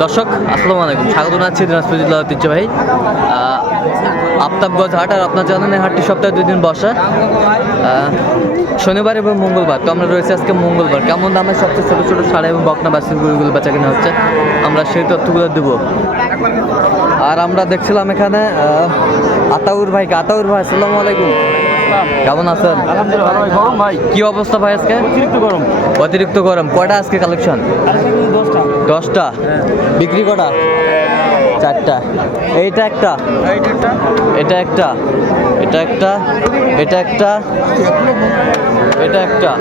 দর্শক আসসালামু আলাইকুম। স্বাগত জানাচ্ছি দিনাজপুর জেলা ঐতিহ্যবাহী আফতাবগঞ্জ হাট আর আপনার জানেন এই হাটটি সপ্তাহে দুই দিন বসে। শনিবার এবং মঙ্গলবার তো আমরা রয়েছে আজকে মঙ্গলবার। কেমন দামে সবচেয়ে ছোটো ছোটো সাড়ে এবং বকনা বাসির গরুগুলো বেচা কেনা হচ্ছে আমরা সেই তথ্যগুলো দেবো। আর আমরা দেখছিলাম এখানে আতাউর ভাইকে আতাউর ভাই আসসালামু আলাইকুম। কেমন আছেন? আলহামদুলিল্লাহ ভাই। গরম ভাই। কি অবস্থা ভাই আজকে? অতিরিক্ত গরম। অতিরিক্ত গরম। কয়টা আজকে কালেকশন দশটা। বিক্রি করা চারটা। এইটা একটা। এটা একটা। এটা একটা। এটা একটা। এটা একটা।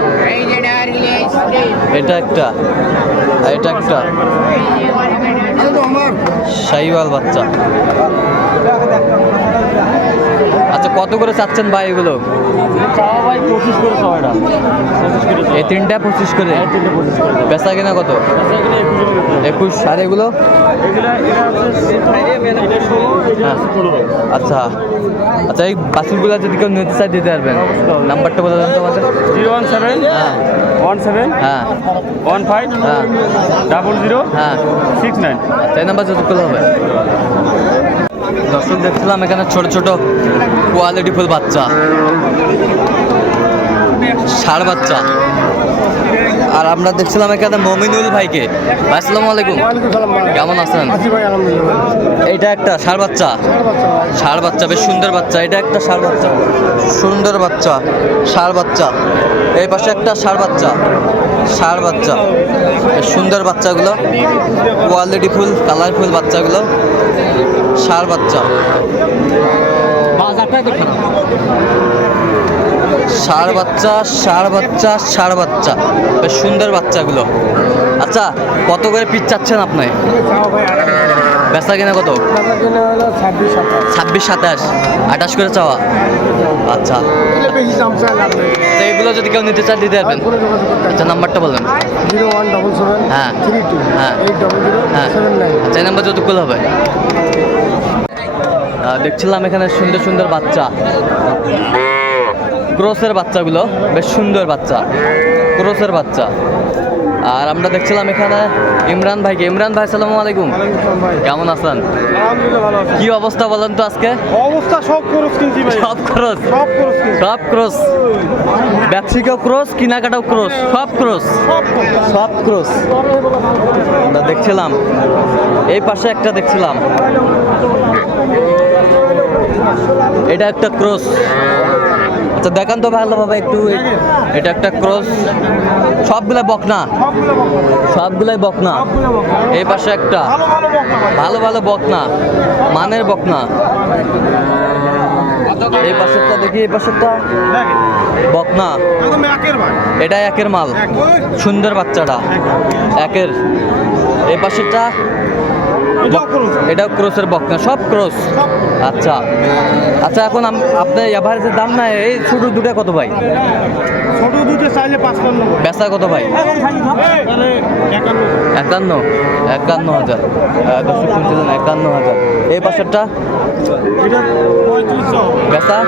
এটা একটা। এটা একটা। শাহিওয়াল বাচ্চা। কত করে চাচ্ছেন ভাই এগুলো? চাওয়া ভাই পঁচিশ করে ছয়টা। এই তিনটা পঁচিশ করে? এই তিনটে পঁচিশ করে। বেচা কিনা কত? আচ্ছা। একুশ আর এগুলো? আচ্ছা। আচ্ছা এই বাসুরগুলো যদি কেউ নিতে চায় দিতে পারবেন। নাম্বারটা বলে দেন তোমাদের। জিরো ওয়ান সেভেন হ্যাঁ। ওয়ান সেভেন হ্যাঁ। ওয়ান ফাইভ হ্যাঁ। ডাবল জিরো হ্যাঁ। Six nine. তাই নাম্বার যত করলে হবে। দর্শক দেখছিলাম, এখানে ছোট ছোট কোয়ালিটি ফুল বাচ্চা। ষাড় বাচ্চা। আর আমরা দেখছিলাম এখানে মমিনুল ভাইকে। ভাই, আসসালামু আলাইকুম। কেমন আছেন? এইটা একটা ষাড় বাচ্চা। ষাড় বাচ্চা, বেশ সুন্দর বাচ্চা। এটা একটা ষাড় বাচ্চা। সুন্দর বাচ্চা। ষাড় বাচ্চা। এই পাশে একটা ষাড় বাচ্চা। ষাড় বাচ্চা সুন্দর বাচ্চাগুলো কোয়ালিটি ফুল কালারফুল বাচ্চাগুলো সার বাচ্চা। ষাড় বাচ্চা সার বাচ্চা সার বাচ্চা বেশ সুন্দর বাচ্চাগুলো। আচ্ছা কত করে পিচ চাচ্ছেন আপনি? বেচা কিনা কত? ছাব্বিশ সাতাশ। আঠাশ করে চাওয়া? আচ্ছা। তো এগুলো যদি কেউ নিতে চায় দিতে পারবেন। আচ্ছা নাম্বারটা বলবেন জিরো ওয়ান ডবল সেভেন হ্যাঁ। থ্রি টু হ্যাঁ। এইট ডবল জিরো হ্যাঁ। Seven nine. আচ্ছা এই নাম্বার হবে। দেখছিলাম এখানে সুন্দর সুন্দর বাচ্চা। ক্রসের বাচ্চাগুলো বেশ সুন্দর বাচ্চা। ক্রসের বাচ্চা। আর আমরা দেখছিলাম এখানে ইমরান ভাইকে। ইমরান ভাই সালামু আলাইকুম। কেমন আছেন? কি অবস্থা বলেন তো আজকে? অবস্থা সব খরচ কিনছি ভাই। সব ক্রস? সব কিনছি সব ক্রস? ব্যবসায়িকও ক্রস কেনাকাটাও ক্রস? সব ক্রস। সব ক্রস। আমরা দেখছিলাম। এই পাশে একটা দেখছিলাম। এটা একটা ক্রস। আচ্ছা দেখান তো ভালোভাবে একটু এটা একটা ক্রস। সবগুলা বকনা। সবগুলাই বকনা। এই পাশে একটা। ভালো ভালো বকনা। মানের বকনা। এই পাশেরটা দেখি, এই পাশেরটা। বকনা। এটা একের মাল। সুন্দর বাচ্চাটা। একের। এই পাশেরটা। এটাও ক্রসের বকনা সব ক্রস। আচ্ছা। আচ্ছা এখন আপনার এভারেজের দাম না এই ছোটো দুটা কত ভাই? ছোট দুটো চাইলে পাঁচপান্ন বেচা কত ভাই? একান্ন। একান্ন হাজার। দর্শক শুনছিলেন একান্ন হাজার। এই পাশেরটা এটা বেচা?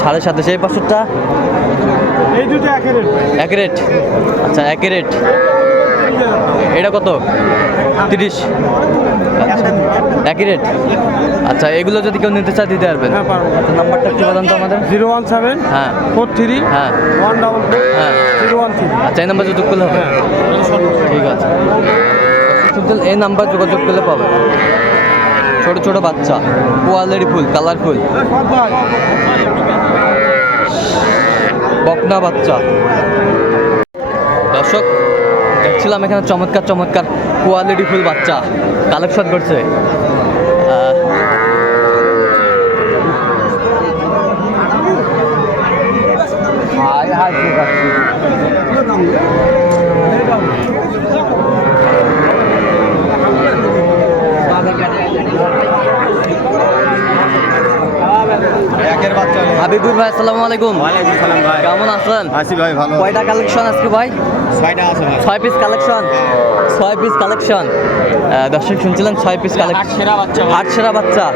সাড়ে সাতাশ। এই পাশেরটা এক রেট আচ্ছা এক রেট এটা কত? তিরিশ? একই রেট আচ্ছা এগুলো যদি কেউ নিতে চায় দিতে পারবেন। হ্যাঁ পারব। আচ্ছা নাম্বারটা একটু বলেন তো আমাদের। জিরো ওয়ান সেভেন হ্যাঁ। ফোর থ্রি হ্যাঁ। ওয়ান ডাবল হ্যাঁ। Zero one three. আচ্ছা এই নাম্বার যোগাযোগ করলে হবে? ঠিক আছে। এই নাম্বার যোগাযোগ করলে পাবে। ছোট ছোট বাচ্চা। Quality full colourful. বকনা বাচ্চা। দর্শক দেখছিলাম এখানে চমৎকার চমৎকার কোয়ালিটি ফুল বাচ্চা। কালেকশন করছে। Thank হাই হাই ঠিক আছে হাবিবুর ভাই আসসালামু আলাইকুম। ভাই। কেমন আছেন? আসি ভাই ভালো। কয়টা কালেকশন আজকে ভাই? ছয়টা আছে ছয় পিস কালেকশন ছয় পিস কালেকশন দর্শক শুনছিলেন ছয় পিস কালেকশন সেরা বাচ্চা হাট সেরা বাচ্চা।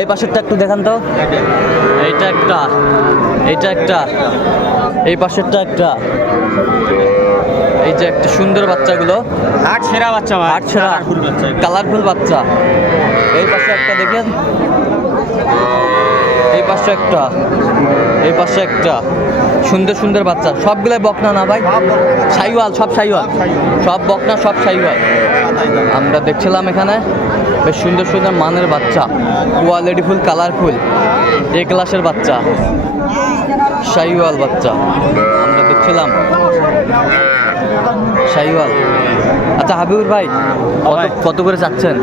এই পাশেরটা একটু দেখান তো। এইটা একটা। এইটা একটা। এই পাশেরটা একটা। এই যে একটা সুন্দর বাচ্চাগুলো। আট সেরা বাচ্চা আট সেরা। কালারফুল বাচ্চা। এই পাশে একটা দেখেন। এই পাশে একটা। এই পাশে একটা। সুন্দর সুন্দর বাচ্চা। সবগুলাই বকনা না ভাই? সাইওয়াল সব সাইওয়াল। সব বকনা সব সাইওয়াল। আমরা দেখছিলাম এখানে বেশ সুন্দর সুন্দর মানের বাচ্চা। কোয়ালিটি ফুল কালারফুল এ ক্লাসের বাচ্চা। শাহিওয়াল বাচ্চা। আমরা দেখছিলাম। শাহিওয়াল আচ্ছা হাবিবুর ভাই কত করে চাচ্ছেন?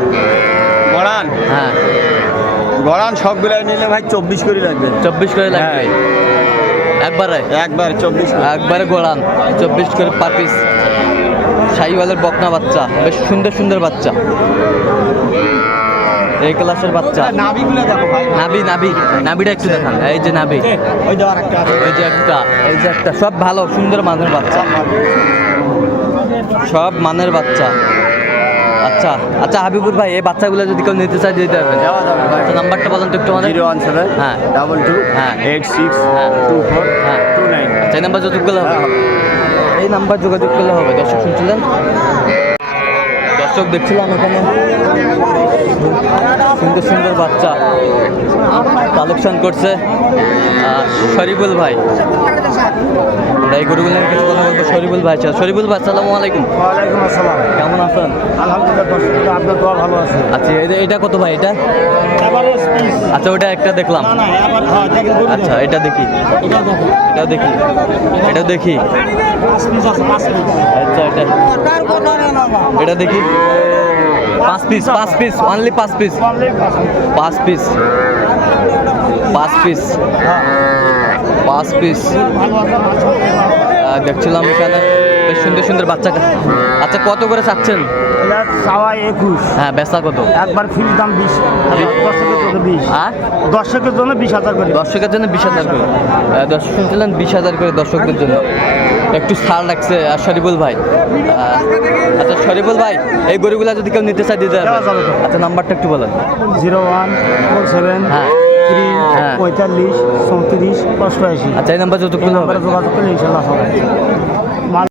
হ্যাঁ। গড়ান সবগুলো নিলে ভাই চব্বিশ করে লাগবে। চব্বিশ করে লাগবে? একবারে? একবার চব্বিশ একবারে গোড়ান। চব্বিশ করে পার পিস শাহিওয়ালের বকনা বাচ্চা। বেশ সুন্দর সুন্দর বাচ্চা। এই ক্লাসের বাচ্চা। নাবিগুলো দেখো ভাই। নাবি নাবি নাবিটা একটু দেখান। এই যে নাবি ওই যে আর একটা আছে। এই যে একটা এই যে একটা। সব ভালো সুন্দর মানের বাচ্চা। সব মানের বাচ্চা। আচ্ছা আচ্ছা হাবিবুর ভাই এই বাচ্চাগুলো যদি কেউ নিতে চায় দিতে পারবেন দেওয়া যাবে ভাই। নাম্বারটা বলেন তো একটু আমাদের। জিরো ওয়ান সেভেন হ্যাঁ। ডাবল টু হ্যাঁ। এইট সিক্স হ্যাঁ। টু ফোর হ্যাঁ। Two nine. আচ্ছা এই নাম্বার যোগাযোগ করলে হবে। এই নাম্বার যোগাযোগ করলে হবে। দর্শক শুনছিলেন? দর্শক দেখছিলাম এখানে। সুন্দর সুন্দর বাচ্চা। কালেকশন করছে। শরীফুল ভাই। আমরা এই গরুগুলো নিয়ে কিছু কথা বলব। শরীফুল ভাই আচ্ছা, শরীফুল ভাই আসসালামু আলাইকুম। ওয়ালাইকুম আসসালাম। কেমন আছেন? আলহামদুলিল্লাহ আপনার দোয়া ভালো আছে। আচ্ছা এটা- এটা কত ভাই এটা? আচ্ছা ওটা একটা দেখলাম। হ্যাঁ আচ্ছা এটা দেখি। এটা দেখি। এটা দেখি। আচ্ছা এটা। এটা দেখি। পাঁচ পিস পাঁচ পিস অনলি পাঁচ পিস পাঁচ পিস পাঁচ পিস পাঁচ পিস দেখছিলাম এখানে বেশ সুন্দর সুন্দর বাচ্চা আচ্ছা কত করে চাচ্ছেন? একুশ। হ্যাঁ বেচা কত? একবার দাম বিশ। দর্শকের জন্য বিশ। আর? দর্শকের জন্য বিশ হাজার করে। দর্শকের জন্য বিশ হাজার করে। দর্শক শুনছিলেন বিশ হাজার করে দর্শকদের জন্য। একটু ছাড় লাগছে আর শরীফুল ভাই। আচ্ছা শরীফুল ভাই এই গরুগুলা যদি কেউ নিতে চাই দিতে আচ্ছা নাম্বারটা একটু বলেন। জিরো ওয়ান ফোর সেভেন হ্যাঁ। হ্যাঁ। পঁয়তাল্লিশ চৌত্রিশ অষ্টআশি আচ্ছা এই নাম্বার যত যোগাযোগ করলে ইনশাল্লাহ হবে।